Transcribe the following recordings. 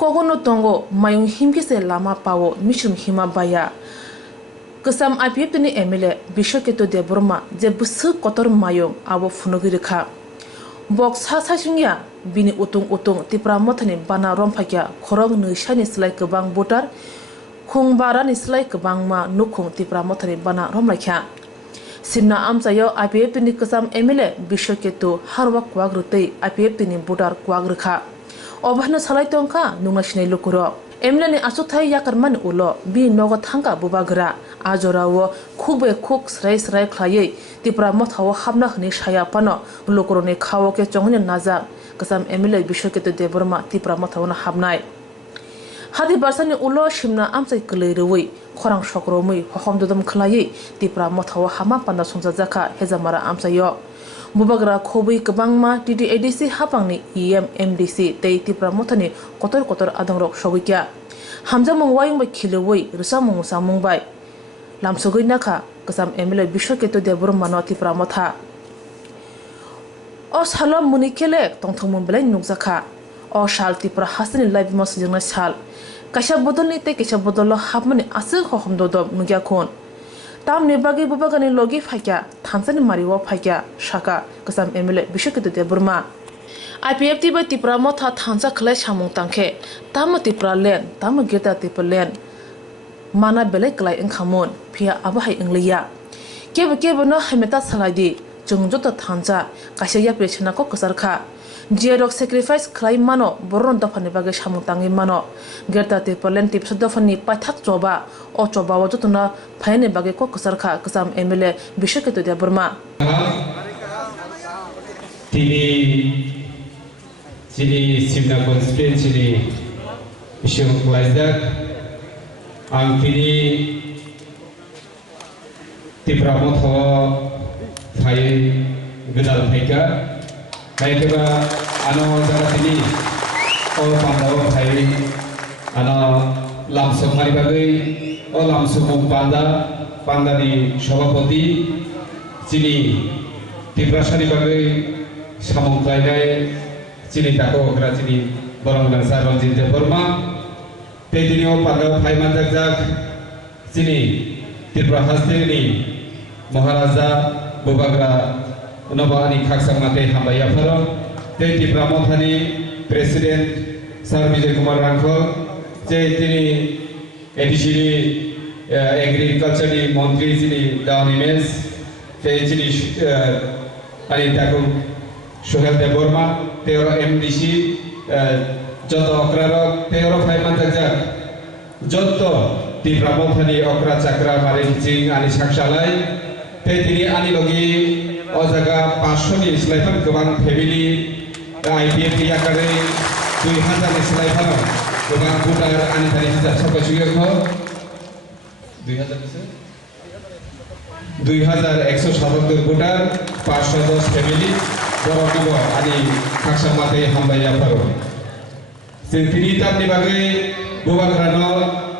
kogono tongo mayung himkise lama pawo mishum hima baya kesam IPF ni MLA Bishoketo de Burma je busu kotor mayung abo funogirika box hasashingya bini utung tipra mothani bana rompakya khorong nishani slai kebang botar khungbara ni slai kebang ma nukhung tipra mothani bana romlakya simna amsayo IPF ni kesam MLA Bishoketo harwa kwagrutei IPF ni botar kwagrika obhana salai tongka nungashnei lokuro MLA ni asuthai yakarman ulo bi nogo thangka bubagra ajorawo khube khuk srai khlaye tipra mothawo habna khni shaya pano lokuro ne khawo ke chongne naza kasam MLA Bishoketo de Burma tipra mothawo na habnai hadi barsani ulo shimna amsai klerewi khorang shokromui hohomdodam khlaye tipra mothawo hama panda songja jaka hezamara amsayo bubagra khobui kebangma TDADC hapangni MDC tei tipra mothani kotor adangrok shogikya hamjamung waing ba khilewoi rusamung samung bai lamsogoi nakha kasam MLA Bishoketo de Burma no tipra motha o salom munikele tongthongmung belai nukjaka o shal tipra hasani live mos jingna sal kasha bodolni te kasha bodolo hapmani asig hohomdodom nugya khon tamni bagi bubagani logi phakya thansani mariwo phakya shaka kasam MLA Bishoketo de Burma IPF tiba tipra motha thansa khlai samung tangkhe tam tipra len tam geta tipra len mana belai klai engkhamon phia abahai engliya kebe no hameta salaidi jungjota thansa kasya prechna ko kasarkha jerok sacrifice khlai mano boron dafani bage samung tangi mano geta tipra len tipsa dafani pathak choba o choba wajotuna phaine bage ko kasarkha kasam MLA Bishoketo de Burma Sini Simna constituency ni Bishop Wazdak ang kini tipra motho thai gedal thaika thaika ano jaga tini o pandaw thai ano lamsok mari bagai o lamsok panda ni sabapati sini tipra sari bagai samung klai Sini tako kera sini borong bangsa Ranjit de Burma pedinio pada phai manjak sini Tripura haste ni Maharaja Bubagra Unabani khaksak mate hambaya pharo te Tripura mothani President Sir Vijay Kumar Rangkho je tini additionally agriculture ni Mantri sini Down Imes te sini ani tako Sohel de Burma Teoro MDC joto okraro teoro phai manjak joto Tripura mothani okra chakra mari jing ani saksalai te tini ani logi o jaga 500 ni slaifan gobang family IPF yakare 2000 ni slaifan gobang butar ani tani hijab sakai sugekho 2177 butar 510 family Borok ani kaksa mate hambaya paro. Sentini tap ni bagai bubagrano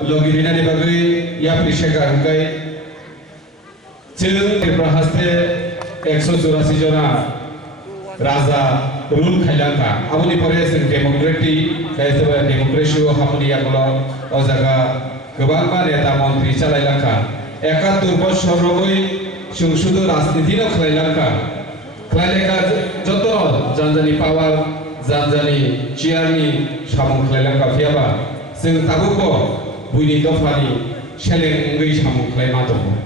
logirina ni bagai ya prishega hangkai. Cil Tripura haste 184 jona raja rule khailanka. Amuni pore sen democracy hamuni yagulo o jaga gobang ma neta mantri chalailanka. 71 বছর রবই সংসদ রাজনীতি no khailanka. Klaileka joto janjani power janjani chairni samung klaileka phiaba sing tabuko buini dofani seleng ngui samung klaima dong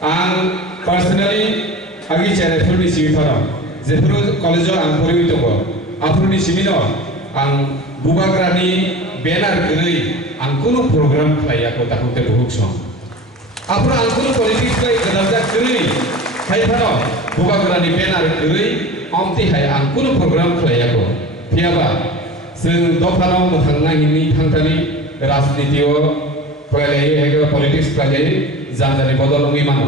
ang personally agi chare phurni simi phara jefuru college ang poriwi tongo afruni simino ang bubagrani banner gei ang kono program khlaiya ko takute buhuk song afro ang kono politics kai gadajak gei hai phara bubagrani banner gei amti hai ang kono program khlaiya ko phiaba sing dofano muthangna hini thangtani rajnitio khlaiya hega politics khlaiya janjani bodol umi mano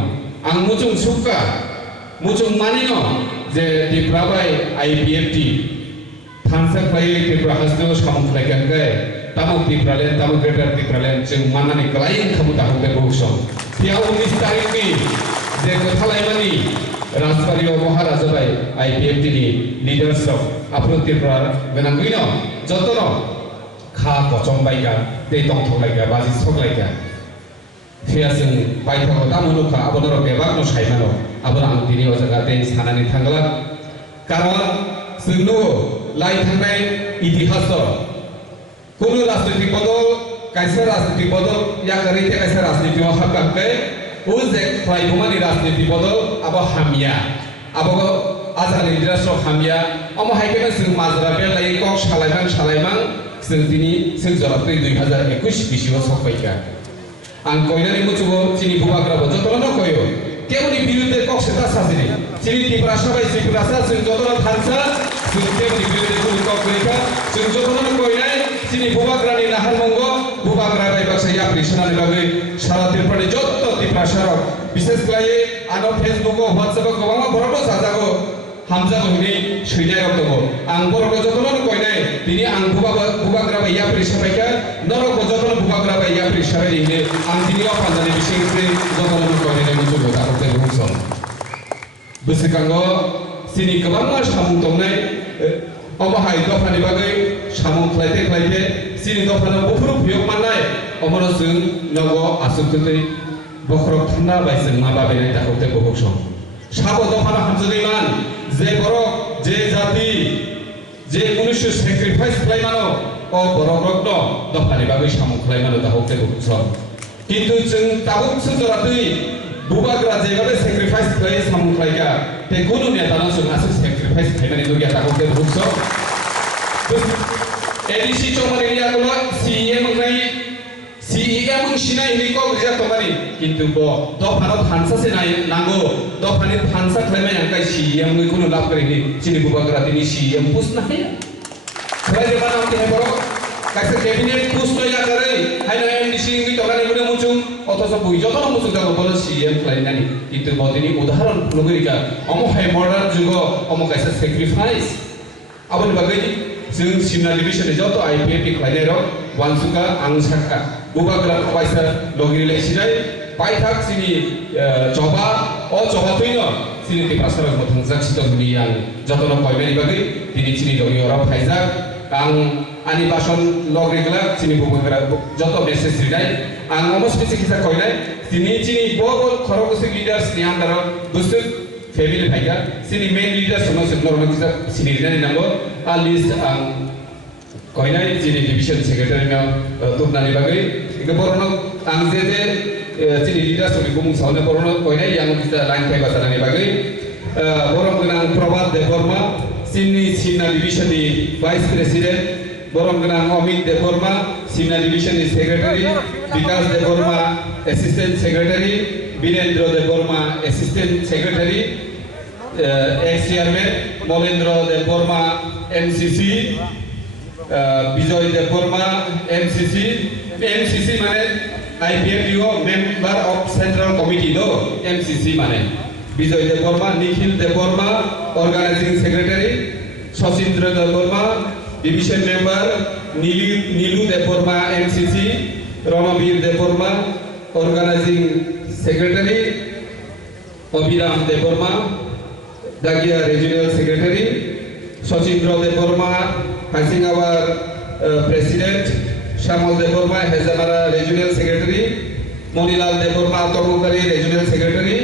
ang muchung sukka muchung manino je Tripura bai IPFT thansa khlaiya Tripura hasdo samung khlaikan gai tamuk Tripura len tamuk greater Tripura len jeng manani kelain khamuta hute bohsong thiau 19 tarik ni je kothalai Rajbario Maharaja bai IPFT ni leaders of Afro Tripura ganangino jotono ha kocong baika te tong thok laika baji sok laika thia sing baika ko tamu ka abonoro bebak no saimano abon ang tini o jaga te sanani thangla karon sungno lai thangnai itihas to kono rajnaitik bodol kaisa rajnaitik bodol ya karite kaisa rajnaitik o hakakte o je khlaibumani rajnaitik bodol abo hamia abo azali dirasro hamia amo haikena sing mazra bel lai kok salaimang sing tini sing jorapri 2021 bisio sokpaika ang koinani muchugo chini bubagra bo jotono koyo keuni birude kok seta sasini chini tiprasa bai siprasa sing jotono thansa sing keuni birude kul kok koika sing jotono koinai chini bubagra ni nahar mongo bubagra bai baksa ya prishana ni bagai sara tirpani jotto tiprasa বিশেষ করে আনো Facebook ও WhatsApp গোবাং বড় সাজাগো হামজা কহিনি সৈনাই রক্তব আং বড় যতন কইনাই তিনি আং বুবাগ্রা বাইয়া পরিষাবাইকা নরক যতন বুবাগ্রা বাইয়া পরিষাবাই দিনে আং তিনি অপাঞ্জানি বিশেষ যতন কইনাই মুজু গতা করতে বুঝছম বসিকাঙ্গ সিনি গোবাং সামুং দংনাই অবহাই দফানি বাগৈ সামুং খাইতে সিনি দফানো বুফুরু ভিয়ক মাননাই অমর जों নগ আসুকতে বখরক ঠান্ডা বাইছে মা বাবেনে তাকতে বহুক সম সাবো দফানা হামজুদিমান যে বড় যে জাতি যে মনুষ্য স্যাক্রিফাইস খাইমানো ও বড় রত্ন দফানি বাগৈ সামু খাইমানো তাকতে বহুক সম কিন্তু जों তাবুক সুজরাতই বুবাগ্রা যেভাবে স্যাক্রিফাইস খাই সামু খাইকা তে কোনো নেতানো जों আসে স্যাক্রিফাইস খাইমানি দুগিয়া তাকতে বহুক সম এডিসি চমারিয়া গুলো সিএম নাই CEM সিনাই হিকো গজা তমানি কিন্তু ব দফানো থানসা সে নাই নাগো দফানি থানসা খাইমাই আনকাই CEM নই কোনো লাভ করেনি চিনি বুবাগ্রা তিনি CEM পুস না হে খলাই দেবা নাম কে বড় কাছে ক্যাবিনেট পুস নইলা করে হাইনা এমডিসি নই তগানি বলে মুচুং অথচ বই যত মুচুং দাও বল CEM খাই নানি কিন্তু বদিনি উদাহরণ লগরিকা অমহাই মডার্ন যুগ অমকাইসা স্যাক্রিফাইস আবনি বাগৈ जों सिमना डिभिजन जत आईपीएफपी खाइनाय र वानसुका आंसाका बुबाग्रा पाइसा लगिले सिनाय पाइथाक सिनि जबा अ जबा थैनो सिनि तिपासर मथं जाखित हुनि आं जतन कयबानि बागै दिनि सिनि लगिरा फाइजा आं आनि बासन लग्रिगला सिनि बुबाग्रा जत मेसेज रिनाय आं नमस्ते सिकिसा कयनाय दिनि सिनि बबो खरगसि लिडार्स नि आन्दार बुसु फेमिली फाइगा सिनि मेन लिडार समाज नरम किसा सिनि रिनाय नांगो आ लिस्ट आं कयनाय जिनि डिभिजन सेक्रेटारि ना तुमनानि बागै गबरनो आं जे जिनि लिडार सनि बुमुं सावने बरनो कयनाय यां किसा लाइन फाइबा जानानि बागै बरम गोनां प्रभात देवर्मा सिनि सिमना डिभिजन नि भाइस प्रेसिडेन्ट बरम गोनां अमित देवर्मा सिमना डिभिजन नि secretary Vikas Debbarma assistant secretary Virendra Debbarma assistant secretary ex chairman Malendra Debbarma MCC Vijay Debbarma MCC माने IPFU member of central committee दो एमसीसी माने Vijay Debbarma Nikhil Debbarma organising secretary Shashindra Debbarma division member Nilu Debbarma MCC Ranvir Debbarma organising secretary Abhiram Debbarma दागिया रीजनल सेक्रेटरी शशीन्द्र देवर्मा हाइसिंगावार president Shyamal Debbarma हेजामारा regional secretary Manilal Debbarma तमुकारी रीजनल सेक्रेटरी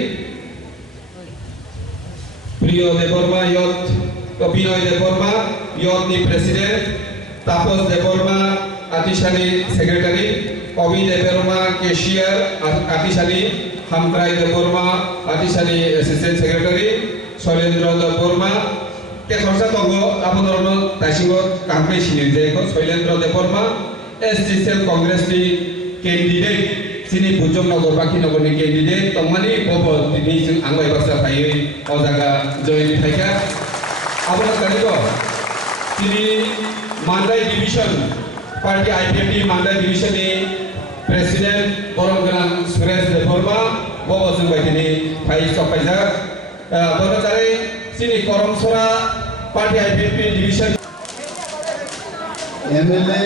प्रिय देवर्मा यत अभिनय देवर्मा यत नि प्रेसिडेंट तापस देवर्मा आतिशानी सेक्रेटरी अभि देवर्मा कैशियर आतिशानी हामक्राय देवर्मा आतिशानी असिस्टेंट सेक्रेटरी शैलेन्द्र देवर्मा के खर्चा दंगो आपनरनो दाइसिंगो कामप्ले सिनिजेको शैलेन्द्र देवर्मा एसटीसीएल कांग्रेस नि कैंडिडेट सिनि बुजम नगर बाकी नगर नि कैंडिडेट तमानि बबो दिनि जों आंबाय बासा फायै अजागा जयनि फायका आपन कालिगो सिनि Mandai division party IPFT Mandai division नि प्रेसिडेंट बरमगोनां सुरेश देवर्मा बबो जों बायदिनि फाय सफायजा बरजारै सिनि करमसरा पार्टी आईपीएफटी डिविजन एमएलए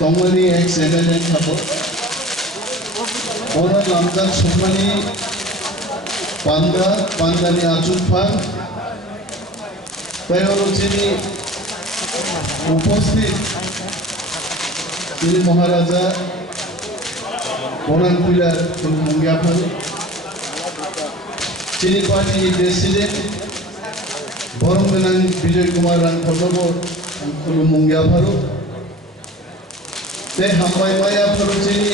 तमनी एक्स एमएलए थाबो और लामजान सुमनी पांदानी आचुफा तयरो जिनि उपस्थित তিনি মহারাজা বনানকুলা খুলুমুঙ্গিয়া ফারু তিনি পার্টির প্রেসিডেন্ট বরমগনাং বিজয় কুমার রাং ফটব খুলুমুঙ্গিয়া ফারু তে হামবাই মায়া ফারু তিনি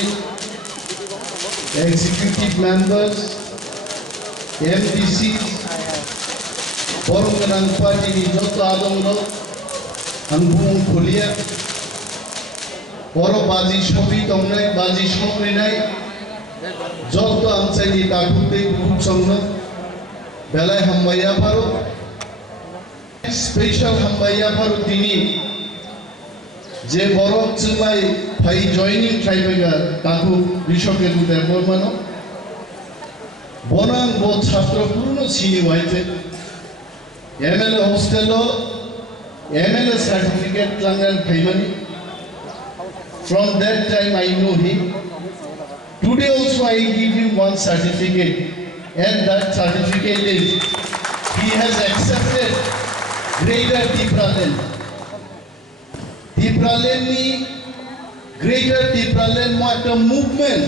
executive members MDC বরমগনাং পার্টি যত আদমল আনবুং খুলিয়া বড় বাজি সবই দমনাই বাজি সবই নাই যত আমচাইনি তাকুতে খুব সঙ্গ বেলায় হামবাইয়া ফারো স্পেশাল হামবাইয়া ফারো তিনি যে বড় চিমাই ভাই জয়নিং ট্রাইবেগা তাকু কৃষকের দুধের বর্মানো বনাং বোধ ছাত্র পূর্ণ চিনি হয়েছে MLA hostel MLA certificate langan Kaimani. From that time I know him. Today also I give him one certificate, and that certificate is he has accepted Greater Tipraland. Tipraland ni Greater Tipraland mo ekta movement,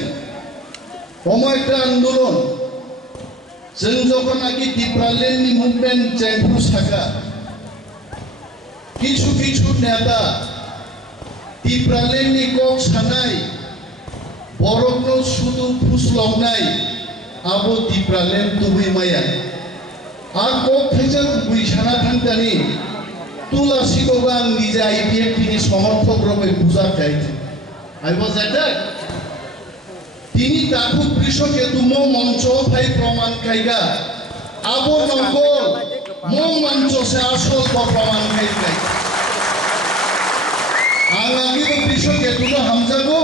omo ekta andolon. जों যখন আগে টিপ্রালেন্ডনি movement চেঞ্জু থাকা কিছু কিছু নেতা টিপ্রালেন্ডনি cock সানাই বরগ্ন শুধু ফুসলংনাই আবো টিপ্রালেন্ড তুবি মায়া আর cock ফেজা তুবি সানা থাঙ্কানি তুলাসি গোগাং নিজে আইপিএফ তিনি সমর্থক রূপে পূজা চাইছে আই ওয়াজ এট দ্যাট তিনি তাকু কৃষকে তুমো মঞ্চ ভাই প্রমাণ খাইগা আবো নকল মো মঞ্চ সে আসল প্রমাণ খাইগাই আগে তো কৃষকে তুলো হামজাগো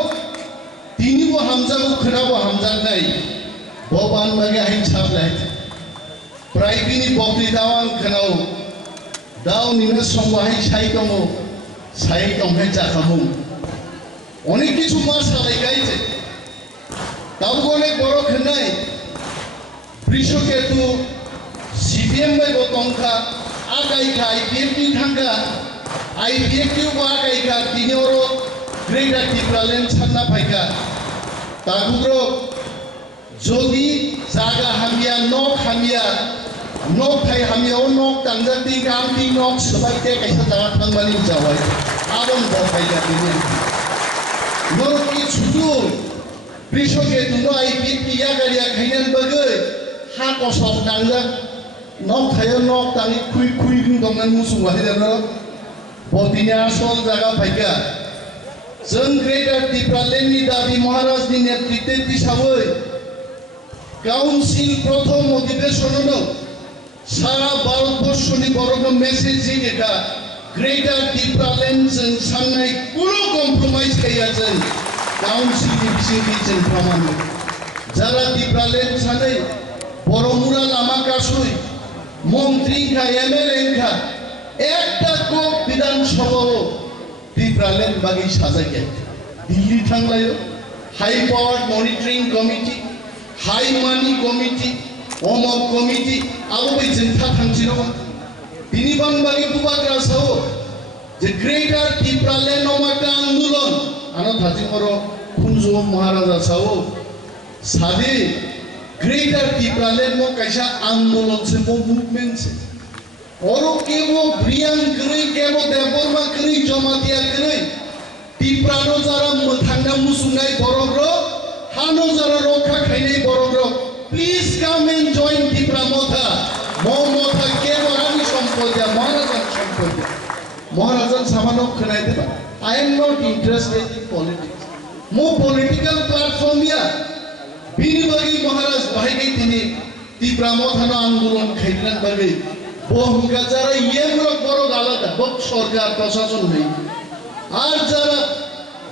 তিনিও হামজাগো খরাবো হামজাগ নাই ভবান বাগে আইন ছাপলাই প্রায় তিনি বকরি দাওয়ান খানাও দাও নিনে সমবাই সাইকমো সাইকমে চাকামু অনেক কিছু মাস চালাই গাইছে তাও অনেক বড় খেনাই কৃষকে তো সিপিএম বাই বতংখা আগাইখা আইপিএফ নি থাঙ্গা আইপিএফ কিউ আগাইখা তিনিওর গ্রেটার টিপ্রালেন্ড ছান্না পাইকা তাগুগ্র যদি জাগা হামিয়া নক হামিয়া নক থাই হামিয়া ও নক তাংজা তি গাম তি নক সবাইতে কাইসা জাগা থাংবালি যাওয়াই আবন বফাইলা তিনি নর কি ছুটু কৃষকে তুনো আইপিএফ কিয়া গাড়িয়া খাইনান বাগৈ হা কসব তাংজা নক থাইও নক তানি খুই খুই দংনান মুসুং বাহি জানো বদিনে আসল জায়গা পাইকা जों ग्रेटार टिप्रालेन्डनि दाबि महाराजनि नेतृत्वे हिसाबै काउन्सिल प्रथम अधिवेशनाव सारा भारतबर्षनि बर'नो मेसेज दिनेखा ग्रेटार टिप्रालेन्ड जों साननाय कुनु कम्प्रमाइज गैया जों काउन्सिलनि बिसिङै जों प्रमाण जारा टिप्रालेन्ड सानै बर'मुरा लामा कासुइ मन्त्रीखा एमएलएखा একটা কোপ বিধানসভাও টিপ্রালেন্ড বাগি সাজাই গে দিল্লি থাংলায়ো high power monitoring committee high মানি কমিটি অমক কমিটি আবো बै जोंथा थांसिनो তিনি বাংবাগি বুবাগ্রা সাও যে গ্রেটার টিপ্রালেন্ড অমাটা আন্দোলন আনো থাজিমর খুনজো মহারাজা সাও সাদে গ্রেটার টিপ্রালেন্ড মো কাইসা আন্দোলন সে মো মুভমেন্ট সে औरो केवो ब्रियां करै केवो देबरमा करै जमातिया करै टिप्रानो जारा मथांना मुसुनाय बरग्र हानो जारा रखा खाइनाय बरग्र please come and join Tipra मोथा मो मोथा केवो आनि सम्पदिया महाराजन सामानो खनाय देबा I am not interested in politics मो पॉलिटिकल प्लेटफॉर्म या बिनि बागि महाराज बाहायगै तिनि टिप्रा मोथानो आंदोलन खाइनान बागै বহুকা যারা ইয়েমরক বড় আলাদা বক সরকার প্রশাসন নেই আর যারা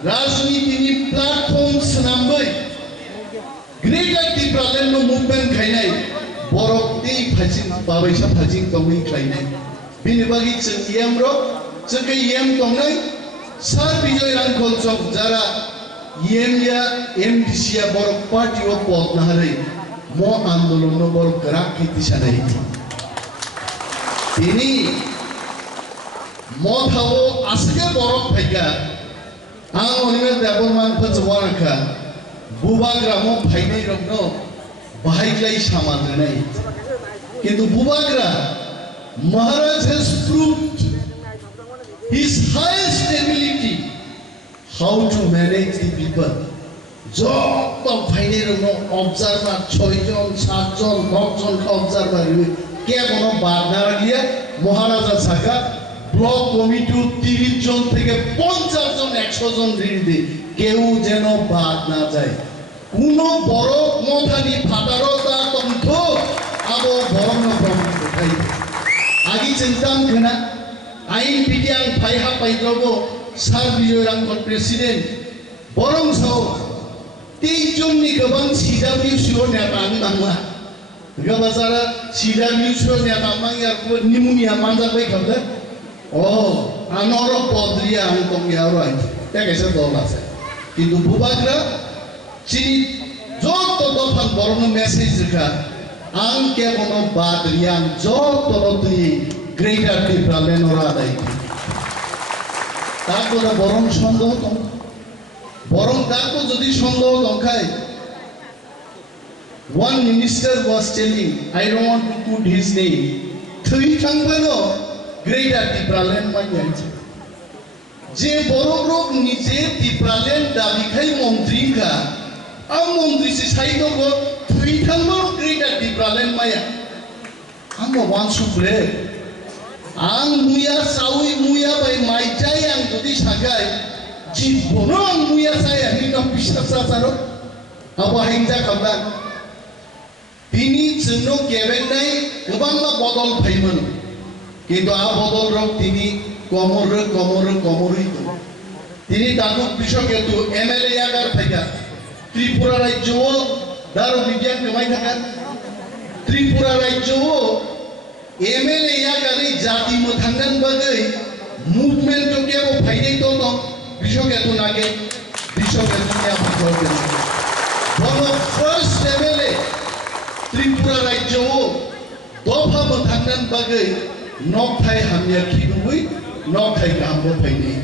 রাজনীতি নি প্ল্যাটফর্ম নামবাই গ্রেটার টিপ্রালেন্ড মুভমেন্ট খাইনাই বরকতেই ফাজিং বাবাইসা ফাজিং তংনি খাইনাই বিনি বাগি जों ইয়েমরক जों ইয়েম তংনাই সার বিজয় রানখল চক যারা ইয়েমিয়া এমডিসিয়া বরক পার্টি ও পদ নাহারে মো আন্দোলন বরক গ্রাক কিতিসানাই তিনি মথাও আজকে বরফ ফাইকা আং অনিমে देबरमान फजवानखा बुबाग्रामो फाइनै रंनो बाहायलाय सामादनाय किंतु बुबाग्रा Maharaj has proved his highest ability how to manage the people. Job of finding observer, choijon, satjon, nokjon observer. Kya kono baat na rakhliya Maharaja Saka block committee 30 জন থেকে 50 জন 100 জন ঋণ দি কেউ যেন বাদ না যায় কোনো বড় মথানি ফাটারতা তন্ত্র আবো বরং প্রমাণ দেখাই आगे चिंताम खना आइन पिटियां फाइहा पाइद्रबो सार बिजयरांगन प्रेसिडेंट बरं साव तेजोंनि गोबां CWCO नेता नांला गबाजारा CWCO नेता मांगिया निमुनिया मानजाबाय खाबदो आनरो पद्रिया आं तंगियारो आइ तेगेसे दलासे किन्तु बुबाग्रा चिनि जत दफान बरं मेसेज का आं के कोनो बात रियां जो तलती ग्रेटर टिप्रालेन ओरा दाई ताको दा बरं सन्देह दं बरं ताको जदि सन्देह दंखाय one minister was telling I don't want to put his name थै थांबानो ग्रेटर टिप्रालेन माइयाय जे बरं रोग निजे टिप्रालेन दाबिखाय मन्त्री का आं मन्त्री से साइदोगो थैथांबो ग्रेटर टिप्रालेन माया आंबो वानसुब्रे आं मुया सावै मुया बाय माइजाय आं जदि सागाय जिबनो आं मुया साया हिनो पिसासा सारो आबो हाइजा खाबला तिनि जोंनो केबेनाय गोबांला बदल फैमोन किन्तु आ बदल रक तिनि कमरै दं तिनि दागु कृषकेतु एमएलए आगार फैगा त्रिपुरा राज्यो दारो बिगियान कमाई थाका त्रिपुरा राज्यो एमएलए आगारै जाति मोथांगन बागै मुभमेन्ट तो केबो फाइनै तो दं कृषकेतु नागे कृषकेतु या फसलके बनो फर्स्ट एमएलए त्रिपुरा राज्यो दफा मोथांगन बागै नकथाय हामिया खिदुबै नकथाय गामबो फाइनै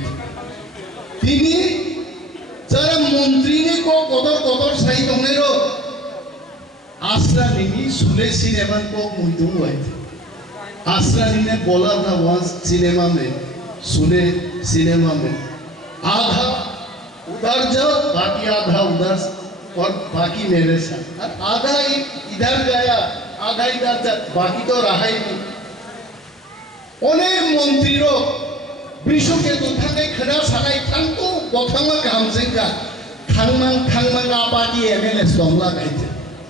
तिनि যারা মন্ত্রীনি কো কদর সাই দংনেরো আশ্রানিনি সুলে সিনেমা को मुइदु हुआ आश्रानी ने बोला था वहाँ सिनेमा में सुने सिनेमा में आधा उधर जाओ बाकी आधा उधर और बाकी मेरे साथ आधा इधर गया आधा इधर जा बाकी तो रहा ही नहीं अनेक मंत्रीरो बिशुके दुथांगे खना सानाय थांतो बथांगा गामजेंगा थांमां आबादी एमएलए दंला गायते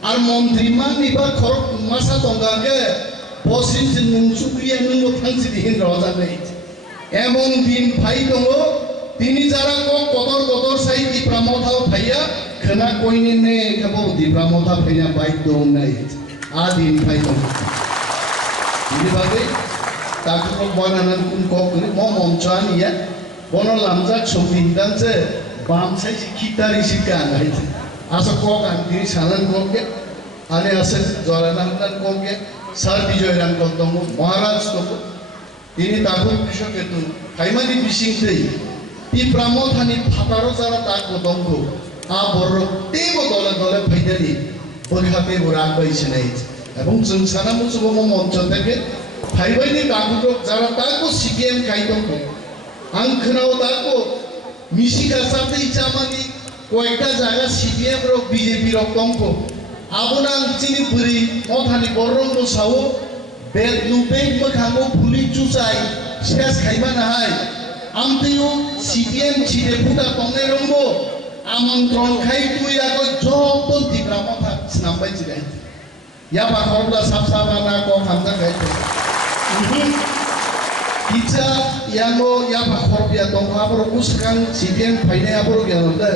आर मन्त्री मानिबा खरक मासा दंगागे बसिन नुसुक्रिया नुनो थांसि दिहिन रजानाय एमन दिन फाइ दङो तिनि जारा को कदर साइ दिप्रामथा फाइया खना कोइनि ने खबो दिप्रामथा फाइया बाइक दंनाय आ दिन फाइ दङ दिनि बागै ताको बनानान कुन कोकनि म मन्चानिया बनो लामजाक सोमिंदानसे बामसाइ खितारि सिका गाय आसा कोक आंनि सालान कोके आने आसे जरानान कोके सार बिजयरां दङ महाराज दङ तिनि ताको कृषकेतु खाइमानि बिसिंदै ती प्रामथानि फातारो जारा ताको दंगो आ बर तेबो दले फैदानि बखाते बराग बायसिनाय এবং जों साना मुसुबो मन्च থেকে फाइबायनि गागुदो जारा ताको सीपीएम गायदंगो आं खोनाव ताको मिसिका साथे इचामानि कयटा जागा सीपीएम रो बीजेपी रो दंगो आबोना आंचिनि बुरि मथानि बरंगो सावो बेद नुबे मखांगो फुलि चुचाय शेष खाइबा नाहाय आमतेयो सीपीएम छिरे पुता तंगे रंगो आमंत्रण खाइ तुयाको जब दिग्रा मथा स्नामबाय जिगाय या बाखरला साबसाबाना को खामजा गाय किचा यानो या बाखरबिया दंखाबरो उसकां सीपीएम फाइनाय आबरो गेलदे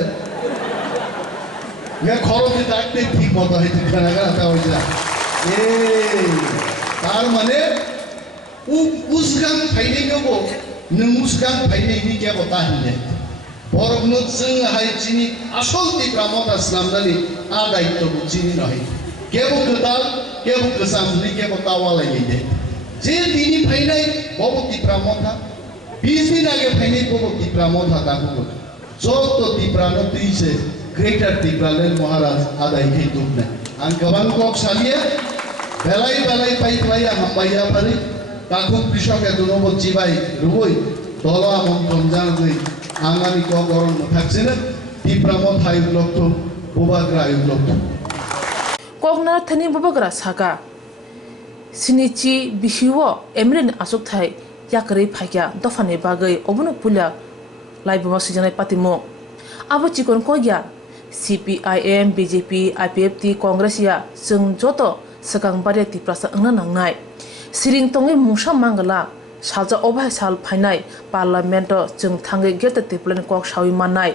या खरबि दाकते ठीक मतो है खानागा ता होइला तार माने उसकां फाइनाय गबो नों उसकां फाइनायनि के बता हिने बरगनो जों हायचिनि आसल दिग्रा मथा स्नामनानि आ दायित्व बुचिनि नहै केबो गोदाल केबो गोसामनि केबो तावालायनि जे दिनि फाइनाय बबो दिग्रा मथा 20 दिन आगे फाइनाय बबो दिग्रा मथा दाबो Joto Tiprano Tise, Greater Tipralen Maharaj Adai Hitubne. And Gavankok Salia, Belai Paitwaya, Hambaya Pari, Takuk Bishop at Dunobo Jibai, Rui, Dola Montonjan, Angani Kogoron Taxina, Tipramot High Blocto, Bubagra Blocto. Kogna Tani Bubagra Saga Sinichi Bishiwo, Emlin Asuktai, Yakari Paka, Dofane Bagay, Obuno Pula, Laibuma Sijana Patimo, Abu Chikon Koya, CPIM, BJP, IPFT, Congressia, Sung Joto, Sakang Bareti Prasa Nangai, Siring Tongi Musha Mangala, Shalza Oba Sal Painai, Parlamento, Jung Tangi Geta Tiplan Kok Shawi Manai,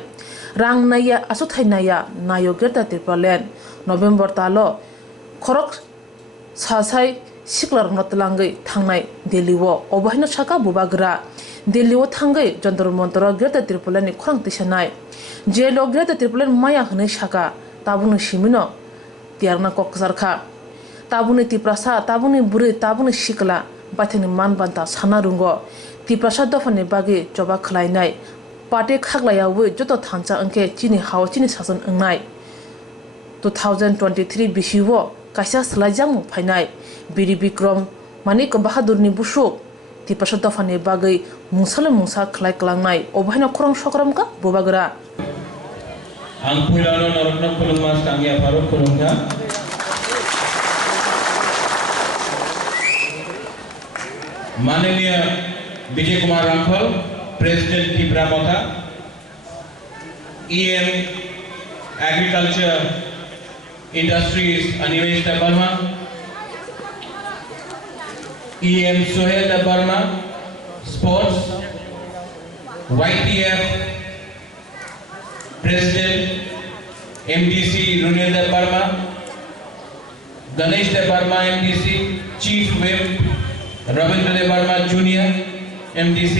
Rang Naya, Asutai Naya, Nayo Geta Tiplan, November Talo, Korok Sasai, Siklar Notlangi, Tangai, Deliwo, Obahino Chaka Bubagra, Deliwo Tangai, Jondor Montoro Geta Tripolani Krang Tishanai, Jelo Geta Tripolan Maya Haneshaka, Tabunu Shimino, Tiarna Koksarka, Tabuni Tiprasa, Tabuni Buri, Tabuni Shikla, Batini Manbanta, Sanarungo, Tiprasa Dofane Bagi, Joba Klainai, Pate Kaglaya, Joto Tansa Anke, Chini How Chini Sasan Angai. 2023 Bishiwo, Kasha Slajamu Painai, Biri Bikrom, Maniko Bahadur Nibushuk, Tiprasa Dofane Bagi, Musala Musa Klai Klangai, Obahina Kurang Shokramka, Bubagra. Ang Purano Narotna Kulunmas Kangya Parok Kulungka Mananiya Vijay Kumar Ramphal, President Tipramotha, EM Agriculture Industries Animesh Debarma, EM Sohail Debarma, Sports, YTF President MDC Runil Debarma, Ganesh Debarma MDC, Chief Whip Ravindra Debarma Junior MDC,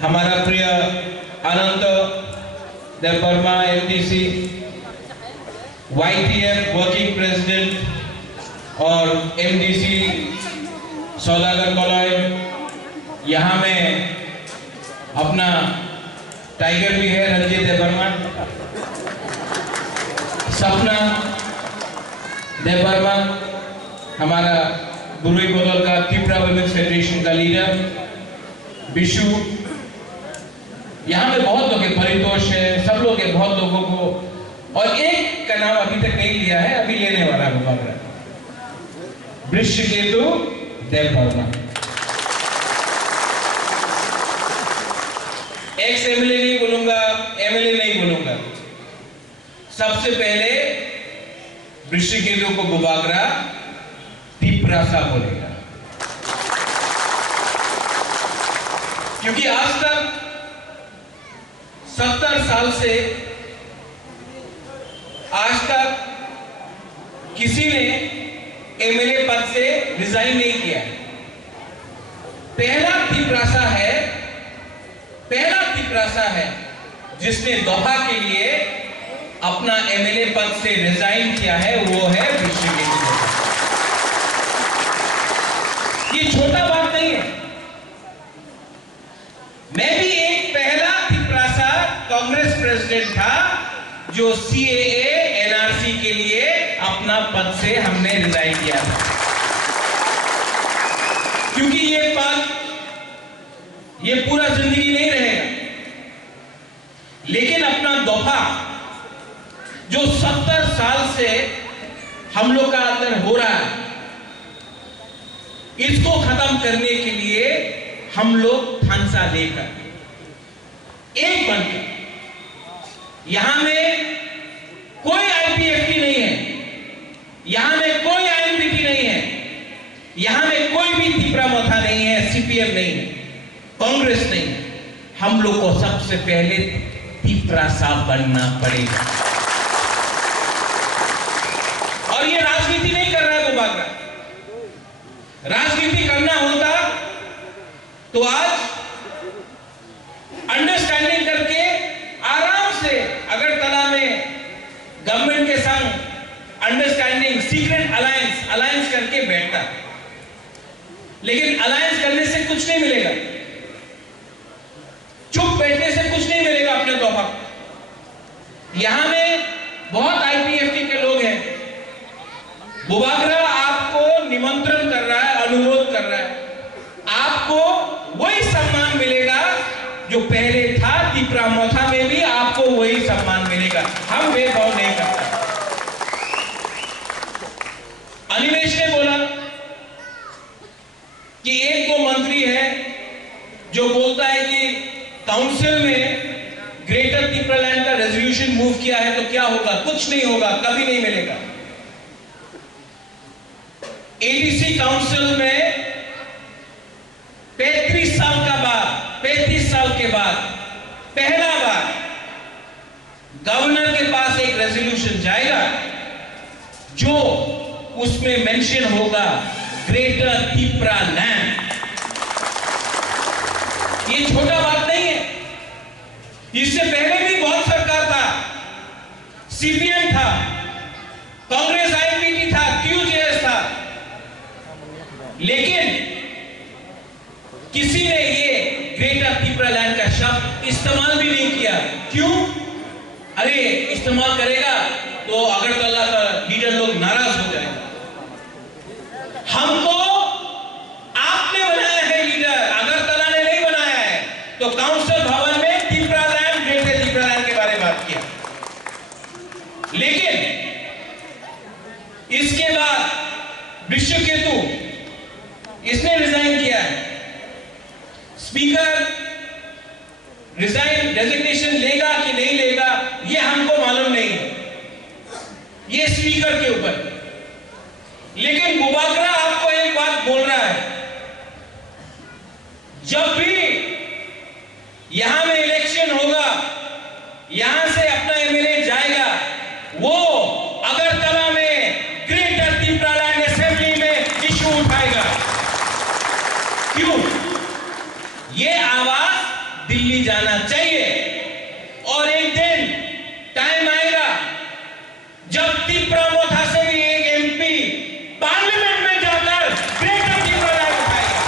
हमारा प्रिय Anant Debbarma MDC, YTF working president और MDC Saudagar colony, यहाँ में अपना tiger भी है रंजीत देवर्मा, सपना देवर्मा हमारा गुरुई बोतल का त्रिपुरा वुमेन्स फेडरेशन का लीडर, बिशु, यहाँ में बहुत लोग हैं, परितोष है, सब लोग हैं, बहुत लोगों को, और एक का नाम अभी तक नहीं लिया है, अभी लेने वाला है बुबागरा, वृश्चिकेतु देवर्मा, एक्स एमएलए नहीं बोलूंगा, एमएलए नहीं बोलूंगा, सबसे पहले वृश्चिकेतु को बुबागरा तिपरासा बोलेगा, क्योंकि आज तक 70 साल से आज तक किसी ने एमएलए पद से रिजाइन नहीं किया। पहला तिपरासा है जिसने दोहा के लिए अपना एमएलए पद से रिजाइन किया है, वो है वृश्चिकेतु। ये छोटा बात नहीं है। मैं भी एक पहला तिपरासा कांग्रेस प्रेसिडेंट था जो CAA NRC के लिए अपना पद से हमने रिजाइन किया था, क्योंकि ये पद ये पूरा जिंदगी नहीं रहेगा, लेकिन अपना दोहा जो 70 साल से हम लोग का अंदर हो रहा है, इसको खत्म करने के लिए हम लोग थानसा लेकर एक बनकर, यहां में कोई IPFT नहीं है, यहां में कोई IMPT नहीं है, यहां में कोई भी तिपरामोथा नहीं है, CPM नहीं है, कांग्रेस नहीं है, हम लोग को सबसे पहले तिपरासा बनना पड़ेगा। और ये राजनीति नहीं कर रहा है बुबागरा, राजनीति करना होता तो आज अंडरस्टैंडिंग करके आराम से अगरतला में गवर्नमेंट के संग अंडरस्टैंडिंग सीक्रेट अलायंस करके बैठता, लेकिन अलायंस करने से कुछ नहीं मिलेगा, चुप बैठने से कुछ नहीं मिलेगा। यहां में बहुत आईपीएफटी के लोग हैं। बुबागरा आपको निमंत्रण कर रहा है, अनुरोध कर रहा है, आपको वही सम्मान मिलेगा जो पहले था। तिपरा मोथा में भी आपको वही सम्मान मिलेगा। हम भेदभाव नहीं करते। अनिमेश ने बोला कि एक दो मंत्री है जो बोलता है कि काउंसिल में ग्रेटर तिपरालैंड का रेजोल्यूशन मूव किया है तो क्या होगा? कुछ नहीं होगा, कभी नहीं मिलेगा। एडीसी काउंसिल में 35 साल के बाद पहला बार गवर्नर के पास एक रेजोल्यूशन जाएगा जो उसमें मेंशन होगा ग्रेटर तिपरालैंड। ये छोटा बात नहीं है। इससे पहले भी बहुत सरकार था, सीपीएम था, कांग्रेस आईपीटी था, क्यूजेएस था, लेकिन किसी ने ये ग्रेटर तिपरालैंड का शब्द इस्तेमाल भी नहीं किया। क्यों? अरे इस्तेमाल करेगा तो अगरतला का लीडर लोग नाराज हो जाएंगे। हमको आपने बनाया है लीडर, अगरतला ने नहीं बनाया है। तो काउंसिल भवन में तिपरालैंड, ग्रेटर तिपरालैंड के बारे में बात किया, लेकिन इसके बाद विश्वकेतु इसने रिजाइन किया है। स्पीकर रेजिग्नेशन लेगा कि नहीं लेगा ये हमको मालूम नहीं है, ये स्पीकर के ऊपर। लेकिन बुबागरा आपको एक बात बोल रहा है, जब भी यहां में इलेक्शन होगा, यहां से अपना एमएलए जाएगा, वो अगरतला में ग्रेटर तिपरालैंड असेंबली में इशू उठाएगा। क्यों? ये आवाज दिल्ली जाना चाहिए। और एक दिन टाइम आएगा जब तिपरा मोथा से भी एक एमपी पार्लियामेंट में जाकर ग्रेटर तिपरालैंड उठाएगा।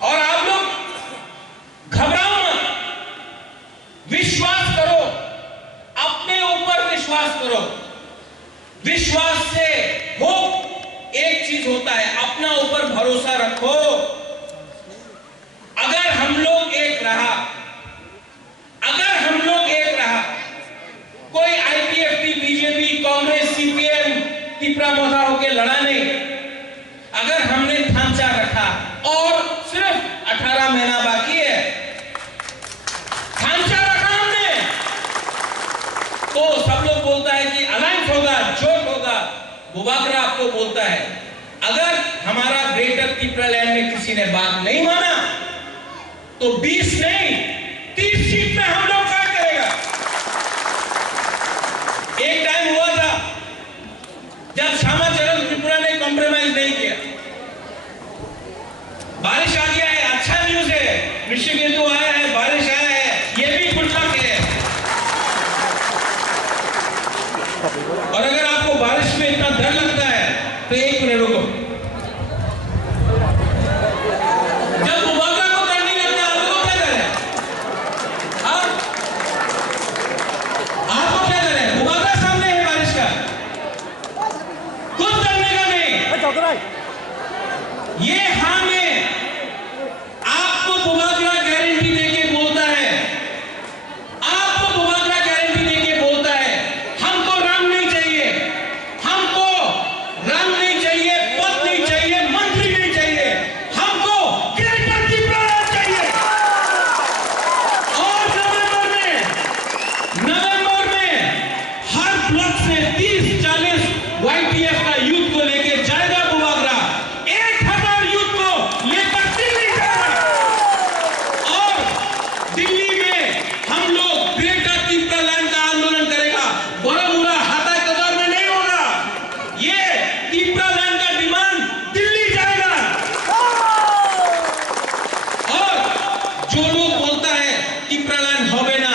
और आप लोग घबराओ मत, विश्वास करो, अपने ऊपर विश्वास करो। विश्वास से हो एक चीज होता है, अपना ऊपर भरोसा रखो। अगर हम लोग एक रहा, कोई IPFT, BJP, Congress, CPM Tipra Motha होकर लड़ा नहीं। अगर हमने ढांचा रखा और सिर्फ 18 महीना बाकी है, ढांचा रखा हमने, तो सब लोग बोलता है कि अलायंस होगा, जोट होगा। बुबागरा आपको बोलता है अगर हमारा ग्रेटर तिपरालैंड में किसी ने बात नहीं माना तो 20 नहीं 30 सीट में हम लोग क्या करेगा। एक टाइम हुआ था जब श्यामाचरण त्रिपुरा ने कॉम्प्रोमाइज नहीं किया। बारिश आ गया है, अच्छा न्यूज है, विश्वकेतु आया है, बारिश आया है, ये भी फुटला के है। और अगर आपको बारिश में इतना डर लगता है तो एक मिनट रुको। जब बुबागरा को डर नहीं लगता, आपको क्या डर है? आपको क्या डर है? बुबागरा सामने है बारिश का, खुद डरने का नहीं। ये हाँ में आपको बुबागरा गारंटी देके बोलता है, आपको बुबागरा गारंटी देके बोलता है, हमको रंग नहीं चाहिए, हमको रंग नहीं चाहिए, पद नहीं चाहिए, मंत्री नहीं चाहिए, हमको ग्रेटर तिपरालैंड चाहिए। और नवंबर में हर ब्लॉक से 30-40 वाईपीएफ का यूथ को लेके जाएगा बुबागरा, 1000 यूथ को लेकर दिल्ली जाएगा। और दिल्ली में हम लोग ग्रेटर तिपरालैंड का आंदोलन करेगा। बड़ा हाथा कदर में नहीं होगा, ये तिपरालैंड का डिमांड दिल्ली जाएगा। और जो लोग बोलता है तिपरालैंड होवे ना,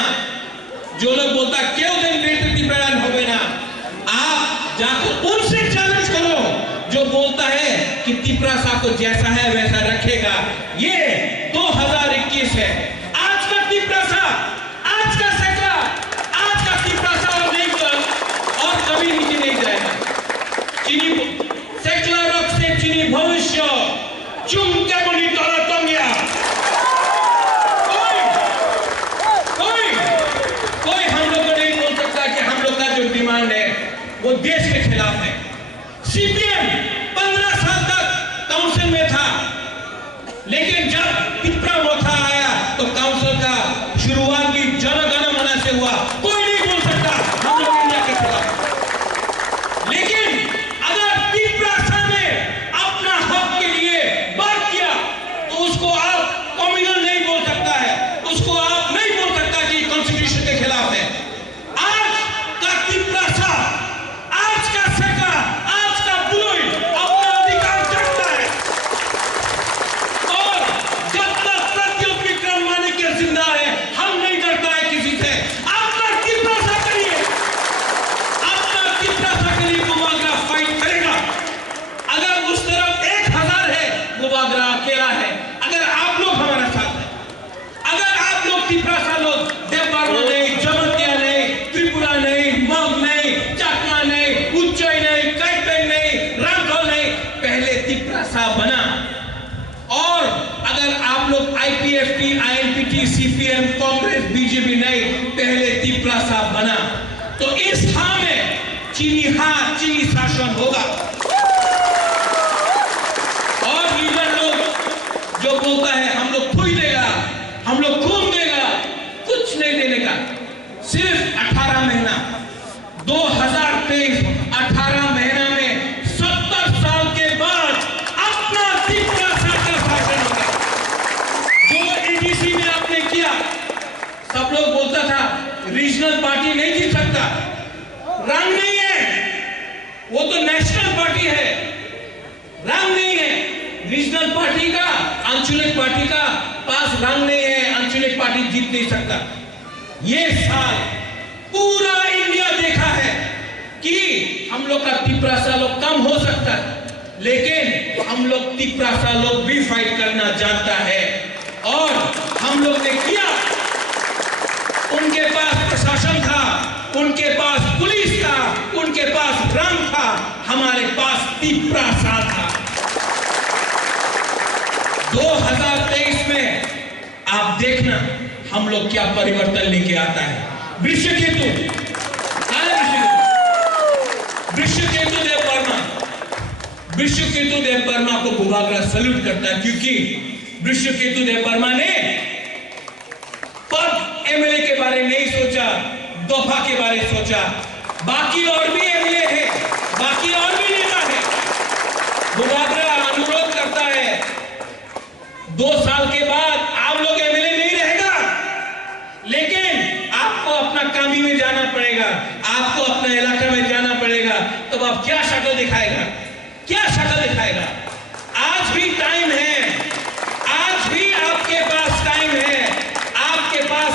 जो लोग बोलता क्यों दिन ग्रेटर तिपरालैंड होवे ना, आप जाकर उनसे चैलेंज करो जो बोलता है कि तिपरा साहब को जैसा है वैसा रखेगा। ये 2021 है। आज का तिपरा साहब, आज वो देश के खिलाफ है। सीपीएम 15 साल तक काउंसिल में था, लेकिन जब तिप्रा मोथा आया तो काउंसिल का शुरुआत भी जन गण मन से हुआ। कोई नहीं बोल सकता हम लोग इंडिया के खिलाफ। लेकिन अगर तिप्रा ने अपना हक के लिए बात किया तो उसको आप कम्युनल नहीं बोल सकता है, उसको आप नहीं बोल सकता कि कॉन्स्टिट्यूशन के खिलाफ है। आज का तिप्रा आज का सरकार, आज का बुलोई अपना अधिकार चाहता है। और जब तक प्रत्युत विक्रम माणिक्य जिंदा है, हम नहीं डरता है किसी से। अपना तिप्रा करिए, अपना तिप्रा करिए। बुबागरा फाइट करेगा। अगर उस तरफ 1000 है, बुबागरा अकेला है। अगर आप लोग हमारे साथ हैं, अगर आप लोग तिप्रा लोग, देवबर्मा नहीं, जमतिया नहीं, त्रिपुरा नहीं, मग नहीं, चाकमा नहीं, उच्चई नहीं, कैपेन नहीं, रामखोल नहीं, पहले तिप्रा बना। और अगर आप लोग आईपीएफटी, आईएनपीटी, सीपीएम, कांग्रेस, बीजेपी नहीं, पहले तिप्रा बना, तो इस में चीनी शासन होगा। और लीडर लोग जो बोलता है हम लोग खुई देगा, हम लोग खून देगा, कुछ नहीं देने का। सिर्फ 18 महीना 2023 18 महीना में 70 साल के बाद अपना तिप्रा का शासन होगा। जो एडीसी में आपने किया, सब लोग बोलता था रीजनल पार्टी नहीं जीत सकता, रंग नहीं है, वो तो नेशनल पार्टी है, रंग नहीं है। रीजनल पार्टी का, आंचलिक पार्टी का पास रंग नहीं है, आंचलिक पार्टी जीत नहीं सकता। ये साल पूरा इंडिया देखा है कि हम लोग का तिप्रा लोग कम हो सकता है, लेकिन हम लोग तिप्रा लोग भी फाइट करना जानता है। और हम लोग ने किया। उनके पास प्रशासन था, उनके पास पुलिस था, उनके पास रंग था, हमारे पास तिप्रा था। 2023 में आप देखना हम लोग क्या परिवर्तन लेके आता है। वृषकेतु देव वर्मा को बुबागरा सल्यूट करता है, क्योंकि वृषकेतु देव वर्मा ने पद एमएलए के बारे नहीं सोचा, दफा के बारे सोचा। बाकी और भी एमएलए है, बाकी और भी नेता है। बुबागरा अनुरोध करता है 2 साल के बाद आप लोग एमएलए नहीं रहेगा, लेकिन आपको अपना कामी में जाना पड़ेगा, आपको अपना इलाका में जाना पड़ेगा। तो आप क्या शक्ल दिखाएगा, क्या शक्ल दिखाएगा? आज भी टाइम है, आज भी आपके पास टाइम है। आपके पास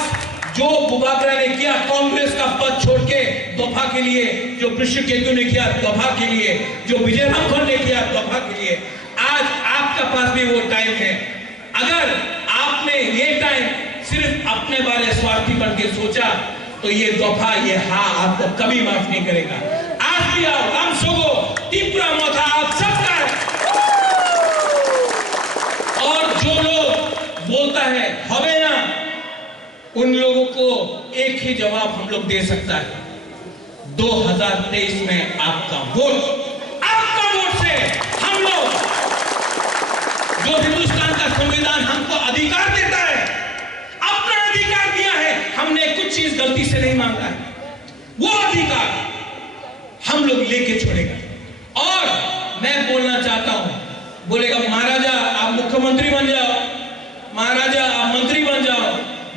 जो बुबागरा ने किया कांग्रेस का पद छोड़ के दफा के लिए, जो वृषकेतु ने किया दफा के लिए, जो विजय राघवन ने किया दफा के लिए, आज आपका पास भी वो टाइम है। अगर आपने ये टाइम सिर्फ अपने बारे स्वार्थी बन के सोचा तो ये दफा, ये आपको कभी माफ नहीं करेगा। आज भी आओ, हम सोगो तिप्रा मोथा आप सबका है। और जो लोग बोलता है हवे ना, उन लोगों को एक ही जवाब हम लोग दे सकता है, 2023 में आपका वोट से हम लोग, जो हिंदुस्तान का संविधान हमको अधिकार देता है, अपना अधिकार दिया है, हमने कुछ चीज गलती से नहीं मांगा है, वो अधिकार हम लोग लेके छोड़ेगा। और मैं बोलना चाहता हूं, बोलेगा महाराजा आप मुख्यमंत्री बन जाओ, महाराजा आप मंत्री बन जाओ।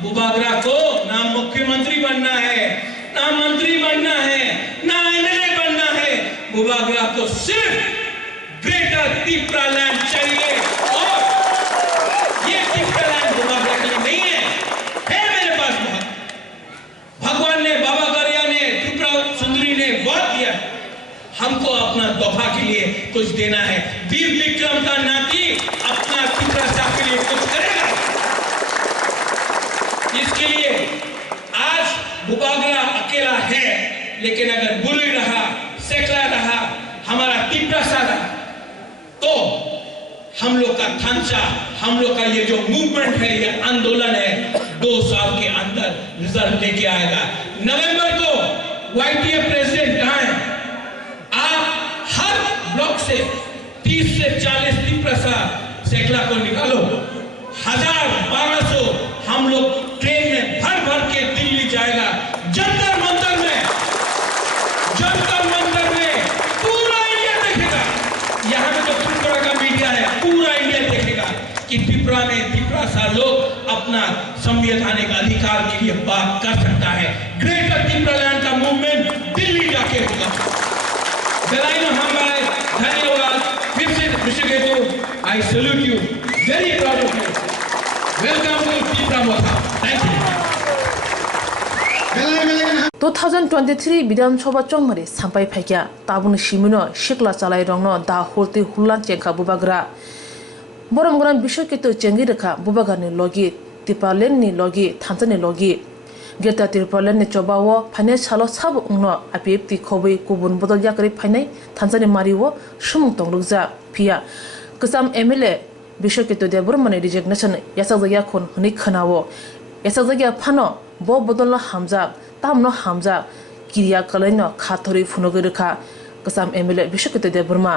बुबागरा को ना मुख्यमंत्री बनना है, ना मंत्री बनना है, ना एमएलए बनना है। बुबागरा को सिर्फ ग्रेटर तिप्रा लैंड चाहिए। और ये तिप्रा लैंड बुबागरा के लिए नहीं है मेरे पास बहुत। भगवान ने, बाबा गरिया ने, त्रिपुरा सुंदरी ने बहुत दिया। हमको अपना दफा के लिए कुछ देना है। वीर विक्रम का नाती अपना तिप्रा के लिए कुछ करेगा। इसके लिए आज बुबागरा अकेला है, लेकिन अगर बुलई रहा, सेकला रहा, हमारा तिप्रा रहा, तो हम लोग का थांचा, हम लोग का ये जो मूवमेंट है, ये आंदोलन है, 2 साल के अंदर रिजल्ट लेके आएगा। नवंबर को वाईटीएफ प्रेसिडेंट कहां है? हुर्रियत आने का अधिकार के लिए बात कर सकता है। ग्रेटर त्रिपुरालैंड का मूवमेंट दिल्ली जाके होगा। दलाइनो हमारे धन्यवाद फिर से Rishiketu, I salute you, very proud of you, welcome to Tripura Motha, thank you. 2023 विधानसभा चौमरी साम्पाई फाइकिया ताबुन सिमिनो शिकला चालाई रंगनो दा होलती हुलान चेंखा बुबाग्रा बरमगरान बिशकेतु चेंगी रेखा बुबागारनि लगी त्रिपुरालैंडनि लगी थानसानि लगी गेटा त्रिपुरालैंडनि चबावो फाइने सालो साब उंनो आईपीएफटी खबै गुबुन बदल याकरि फाइनाय थानसानि मारिवो सुमुं तंलुकजा फिया गोसाम एमएलए बिशकेतु देबरमानि रिजिगनेशन यासाजाया खन हनि खोनावो यासाजाया फानो बो बदल हामजा तामनो हामजा किरिया कलैनो खाथरि फुनगो रेखा गोसाम एमएलए बिशकेतु देबरमा